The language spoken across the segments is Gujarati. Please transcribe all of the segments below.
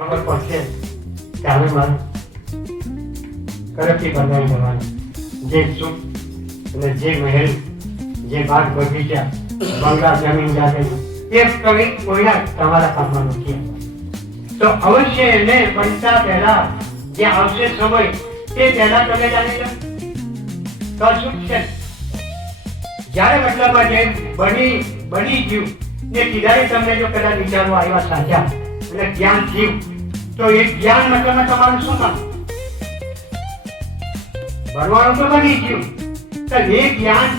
ખબર પડશે કે હવે મારે કરપટી બંધાઈ જવાનું. જે સુખ અને જે મહેલ, જે બાગ બગીચા, બંગલા, જમીન જાગેલું એ કવિ કોઈના તમારા કામમાં નથી. તો અવશ્ય એને બનતા પહેલા જે આવશે સમય તે પહેલા તમે જાણી લો તો શું છે. જ્યારે મતલબમાં જે બની ગયું ને કીધારે તમને જો કદાચ વિચારો આવ્યા સાચા અને જ્ઞાન થયું તો એ જ્ઞાન મતલબમાં તમારું શું કામ? ભણવાનું તો બની ગયું તો એ જ્ઞાન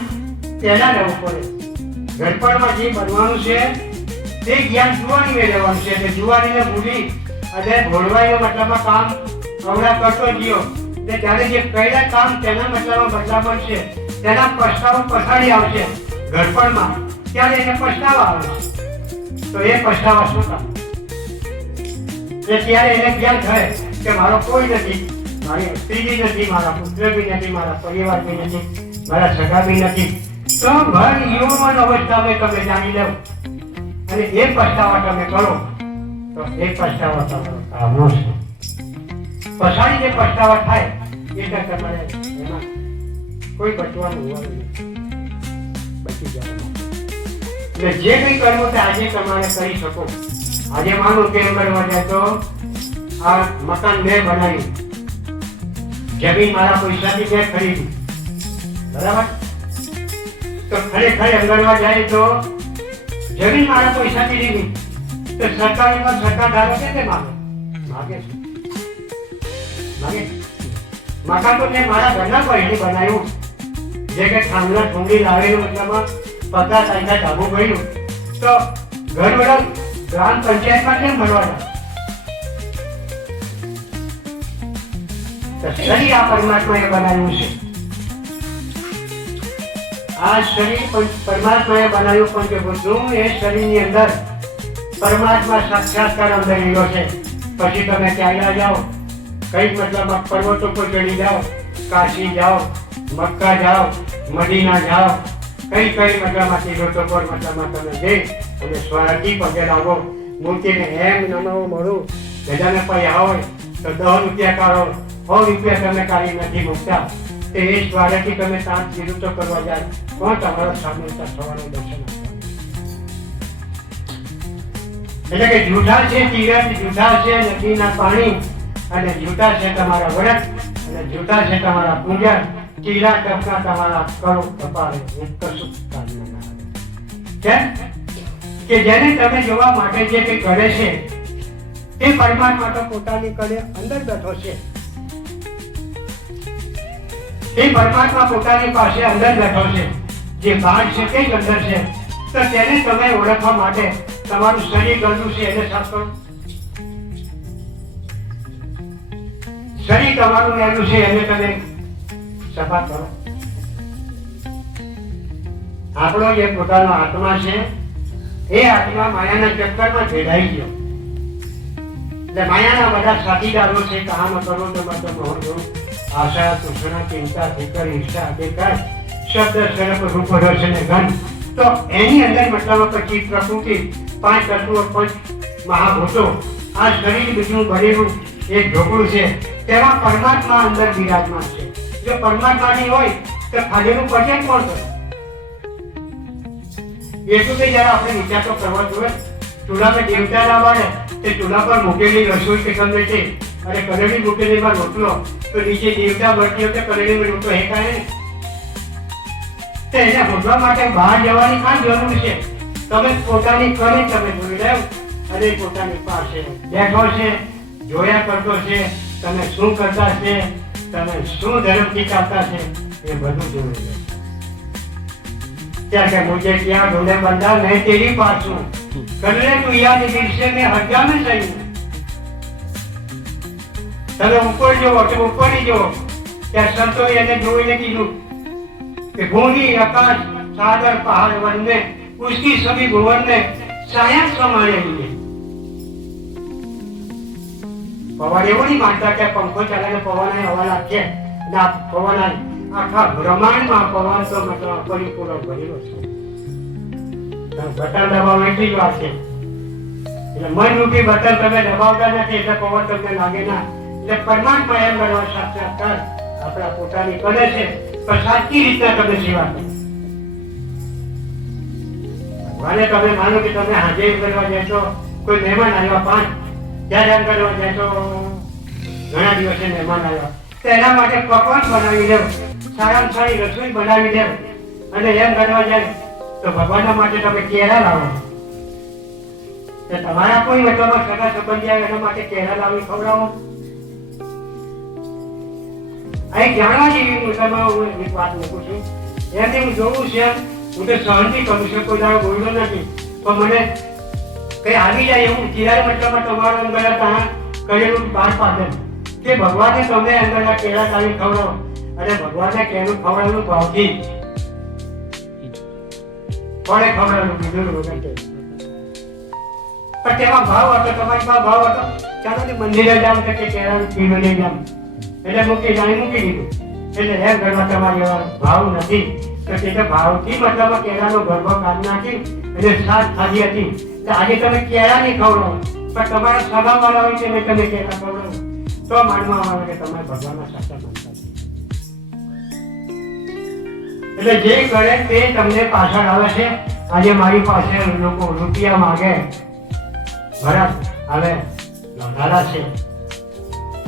પહેલા લેવું પડે. ઘડપણમાં જે બનવાનું છે તે જ્ઞાન જુવાનીને લેવાનું છે. એટલે જુવાનીને ભૂલી અને ભોળવાઈનો મતલબમાં કામ અવળા કરતો ગયો ને ત્યારે જે પહેલા કામ તેના મતલબમાં બદલા મળશે, તેના પછતાવો પછાડી આવશે ઘડપણમાં, ત્યારે એને પછતાવા આવે. તો એ પછતાવા શું કામ? ત્યારે એને જ્ઞાન થાય કે મારો કોઈ નથી, મારી સ્ત્રી બી નથી, મારા પુત્ર બી નથી, મારા પરિવાર બી નથી, મારા સગા બી નથી. તો ભર યુવાન અવસ્થામાં તમે જાણી લો અને એ પછતાવા તમે કરો તો એ પછતાવા તમારો કામનો છે. પછાડી જે પછતાવા થાય એટલે તમારે એમાં કોઈ બચવાનું હોવાનું નથી, બચી જવાનું. એટલે જે કંઈ કરવું તે આજે તમારે કરી શકો. આજે માનું કે કરવા જાય તો આ મકાન મેં બનાવ્યું, જમીન મારા પૈસાથી મેં ખરીદી, બરાબર? તો ખરેખર અંગણવા જાય તો જમીન મારા પૈસાથી લીધી તો સરકારીમાં સરકાર ધારો કે તે માગે છે. મકાન તો મેં મારા ઘરના પૈસે બનાવ્યું, જે કે ખાંડલા ઠુંગી લાવેલું, મતલબમાં 50 તારીખા ધાબુ ગયું તો ઘર વડા ગ્રામ પંચાયતમાં કેમ મળવાના? શરીર આ પરમાત્માએ બનાવ્યું છે. આ શરીર પરમાત્માએ બનાવ્યું પંચભૂતનું. એ શરીરની અંદર પરમાત્મા સાક્ષાત્કાર અંદર રહ્યો છે. પછી તમે ચાલ્યા જાઓ, કઈક મતલબ પર્વતો પર ચડી જાઓ, કાશી જાઓ, મક્કા જાઓ, મદીના જાઓ, કઈ મતલબમાં તીર્થો પર મતલબમાં તમે જઈ અને સ્વરથી પગે લાગો, મૂર્તિને એમ નમાવો મળું. ગજાને પૈયા હોય તો 10 રૂપિયા કાઢો, 100 રૂપિયા તમે કાઢી નથી મૂકતા. તે એ સ્વરથી તમે ત્યાં તીર્થો કરવા જાય તો તમારા સામે થવાનું દર્શન આપે. એટલે કે જૂઠા છે તીરથ, જૂઠા છે નદીના પાણી, અને જૂઠા છે તમારા વ્રત, અને જૂઠા છે તમારા પૂજન. ચીરા ટપકા તમારા કરો કપાળે કશું કામ ના આવે. કેમ કે જેને તમે જોવા માટે જે કંઈ કરે છે તે પરમાત્મા તો પોતાની કરે અંદર બેઠો છે. તે પરમાત્મા પોતાની પાસે અંદર બેઠો છે. જે બહાર છે તે જ અંદર છે. તો તેને તમે ઓળખવા માટે તમારું શરીર ગંદુ છે એને સાફ કરો. શરીર તમારું એનું છે એને તમે સફા કરો. આપણો જે પોતાનો આત્મા છે એ આત્મા માયાના ચક્કરમાં ભેડાઈ ગયો. એટલે માયાના બધા સાથીદારો છે, કામ કરો તો બધો મોહ, આશા, તૃષ્ણા, ચિંતા, ફિકર, ઈર્ષા, અધિકાર, શબ્દ, સ્વરૂપ, રૂપ, રસ અને ગંધ. તો એની અંદર મતલબ પછી પ્રકૃતિ, 5 તત્વો, 5 મહાભૂતો, આ શરીર બીજું ભરેલું એક ઢોકળું છે, તેમાં પરમાત્મા અંદર બિરાજમાન છે. જો પરમાત્મા નહીં હોય તો ખાધેલું પચન કોણ કરે? એટલું કે જયારે આપણે વિચાર તો કરવા જોઈએ. ચૂલા પર દેવતા ના વાળે તે ચૂલા પર મૂકેલી રસોઈ કે ગમે તે અને કરેલી મૂકેલીમાં રોટલો તો નીચે દેવતા બળતી વખતે કરેલીમાં રોટલો હેકાય ને. તો એને ભોગવા માટે બહાર જવાની કાં જરૂર છે? તમે પોતાની કરી તમે જોઈ લેવ અને પોતાની પાસે બેઠો છે, જોયા કરતો છે, તમે શું કરતા છે, તમે શું ધર્મથી ચાલતા છે એ બધું જોઈ લે. क्या क्या मुझे क्या ढूंढे बंदा मैं तेरी पास हूँ, कर ले तू याद दिल से मैं हटा में सही. તમે ઉપર જોવો કે ઉપર જો ત્યાં સંતો એને જોઈને કીધું કે ભૂમિ, આકાશ, સાગર, પહાડ, વન में उसकी सभी भुवन में साया समाये हुए. પવન એવું નહીં માનતા કે પંખો ચાલે પવન હવા લાગે ના, પવન આખા બ્રહ્માંડમાં પવન તો મતલબ પરિપૂર્ણ ભરેલો છે. બટન દબાવ એટલી જ વાત છે. એટલે મનરૂપી બટન તમે દબાવતા નથી એટલે પવન તમને લાગે ના. એટલે પરમાત્મા એમ ગણવા સાક્ષાત્કાર આપણા પોતાની કરે છે, પણ સાચી રીતના તમે સેવા કરો. ભગવાને તમે માનો કે તમે હાજે એમ કરવા જાય છો, કોઈ મહેમાન આવ્યા 5, ત્યારે એમ કરવા જાય છો ઘણા દિવસે મહેમાન આવ્યા, તો એના માટે પકવાન બનાવી દેવું, સારામાં સારી રસોઈ બનાવી દેવું, અને એમ કરવા જાય તો ભગવાનના માટે તમે કેળા લાવો. તમારા કોઈ વચમાં સગા સંબંધી આવે એના માટે કેળા લાવી ખવડાવો. અહીં જાણવા જેવી હું એક વાત મૂકું છું. એમને હું જોઉં છે, હું તો સહનથી કરું છું, કોઈ દાડો બોલ્યો નથી, પણ મને કઈ આવી જાય એવું ચિરાય મતલબમાં તમારો અંદર ત્યાં કરેલું બાર પાડે કે ભગવાને તમે અંદરના કેળા લાવી ખવડાવો, અને ભગવાનને કેળું ખવડાવવાનું ભાવથી કોને ખવડાવવાનું બીજું વગર. પણ તેમાં ભાવ હતો, તમારી પાસે ભાવ હતો, ચાલો ને મંદિરે જામ કે કેળાનું પીલો લઈ જામ, એટલે મૂકી દીધું. એટલે એમ ઘરમાં તમારી એવા ભાવ નથી, તો તે તો ભાવથી મતલબ કેળાનો ગરબો કાઢી નાખી અને સાત ખાધી હતી. એટલે આજે તમે કેળા નહીં ખવડાવો, પણ તમારા સગા વાળા હોય છે ને તમે કેળા ખવડાવો, તો માનવામાં આવે કે તમે ભગવાનના સાચા માનતા છો. એટલે જે કરે તે તમને પાછળ આવે છે. આજે મારી પાસે લોકો રૂપિયા માંગે, બરાબર, હવે લોનારા છે,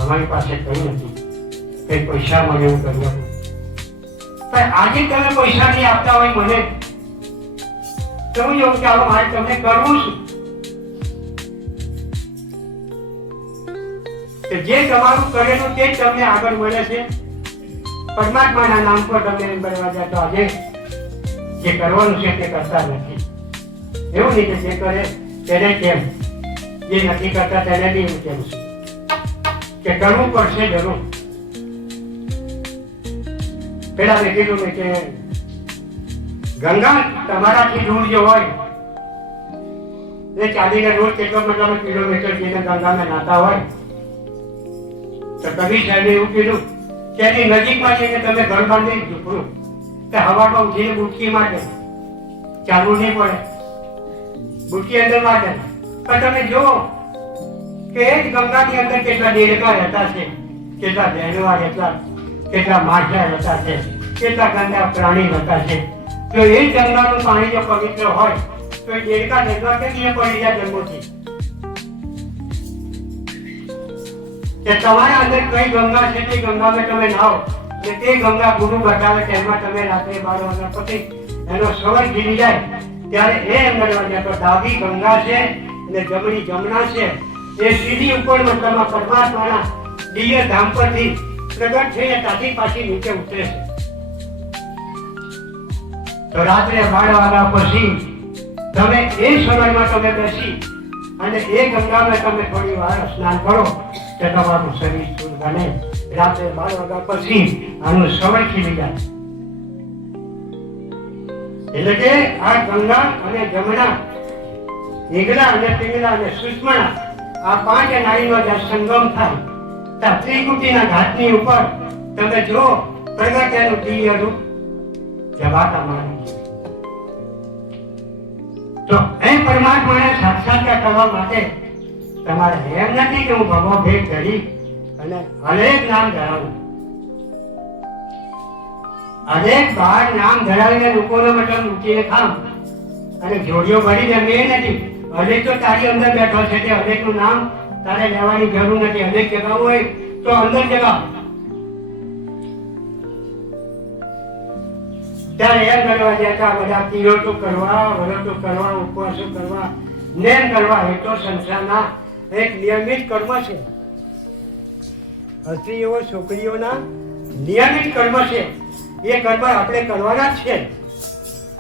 અમારી પાસે કઈ નથી, કઈ પૈસા મળે એવું કરવાનું. પણ આજે તમે પૈસા નહીં આપતા હોય મને, તો હું એવું કે આવો મારે તમને કરવું શું? જે તમારું કરેલું તે જ તમને આગળ મળે છે. પરમાત્માના નામ પર તમે એમ કરવા જાય તો આજે જે કરવાનું છે તે કરતા નથી. એવું નહીં કે જે કરે તેને કેમ, જે નથી કરતા તેને બી એવું કેમ છે કે કરવું પડશે જરૂર. પેલા મેં કીધું કે ગંગા તમારાથી દૂર જો હોય એ ચાલીને રોજ કેટલો મતલબ કિલોમીટર જઈને ગંગામાં નાતા હોય, તો કબીર સાહેબે એવું કીધું કે એની નજીકમાં જઈને તમે ઘર બાંધી ઝૂંપડું, કે હવામાં ઉઠીને બુટકી માટે ચાલવું નહીં પડે, બુટકી અંદર માટે. પણ તમે જુઓ કે એ જ ગંગાની અંદર કેટલા દેડકા રહેતા છે, કેટલા બહેનવા કેટલા માછલા રહેતા છે, કેટલા ગંદા પ્રાણી રહેતા છે. તો એ ગંગાનું પાણી જો પવિત્ર હોય તો એ દેડકા દેડકા કેમ પડી જાય જન્મોથી? કે તમારા અંદર કઈ ગંગા છે તે ગંગામાં તમે નાહો, અને તે ગંગા ગુરુ બતાવે તેમાં તમે રાત્રે 12 વાગ્યા પછી એનો સવાર ગીરી જાય ત્યારે એ અંદર વાગ્યા તો ડાબી ગંગા છે અને જમણી જમના છે. એ સીધી ઉપર મતલબમાં પરમાત્માના દિવ્ય ધામ પરથી પ્રગટ થઈને ત્યાંથી પાછી નીચે ઉતરે છે. તો રાત્રે 12 વાગ્યા પછી તમે એ સમયમાં તમે બેસી અને એ ગંગામાં તમે થોડી વાર સ્નાન કરો તો તમારું શરીર શુદ્ધ બને. રાત્રે 12 વાગ્યા પછી આનું સમય ખીલી જાય. એટલે કે આ ગંગા અને જમના, ઈગલા અને પિંગલા અને સુષ્મણા, આ 5 નાડીનો જ્યાં સંગમ થાય ત્યાં ત્રિકુટીના ઘાટની ઉપર તમે જો પ્રગટ એનું દિવ્ય રૂપ જવાતા માની. તો એ પરમાત્માને સાક્ષાત્કાર કરવા માટે તમારે એમ નથી કે હું ભગવાન ભેટ કરી અને અનેક નામ ધરાવું, અનેક 12 નામ ધરાવીને લોકોનો મતલબ મૂકીને ખામ અને જોડીઓ ભરી દે. એ નથી, અનેક તો તારી અંદર બેઠો છે, તે અનેકનું નામ તારે લેવાની જરૂર નથી. અનેક જગાવું હોય તો અંદર જગાવ. ત્યારે એમ કરવા જતા બધા તિરોટો કરવા, વરતો કરવા, ઉપવાસો કરવા, નેમ કરવા, એ તો સંસારના એક નિયમિત કર્મ છે. સ્ત્રીઓ છોકરીઓના નિયમિત કર્મ છે. એ કર્મ આપણે કરવાના જ છે,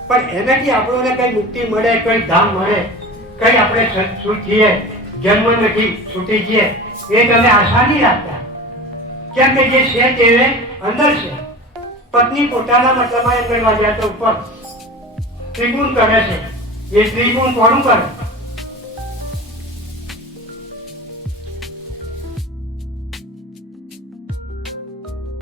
પણ એનાથી આપણને કઈ મુક્તિ મળે, કઈ ધામ મળે, કઈ આપણે સુખ છીએ, જન્મ નથી છૂટી છીએ, એ તમે આશા નહીં રાખતા. કેમ કે જે છે તે અંદર છે. પત્ની પોતાના મતલબમાં એમ કરવા જાય તો ઉપર ત્રિગુણ કરે છે. એ ત્રિગુણ કોનું કરે?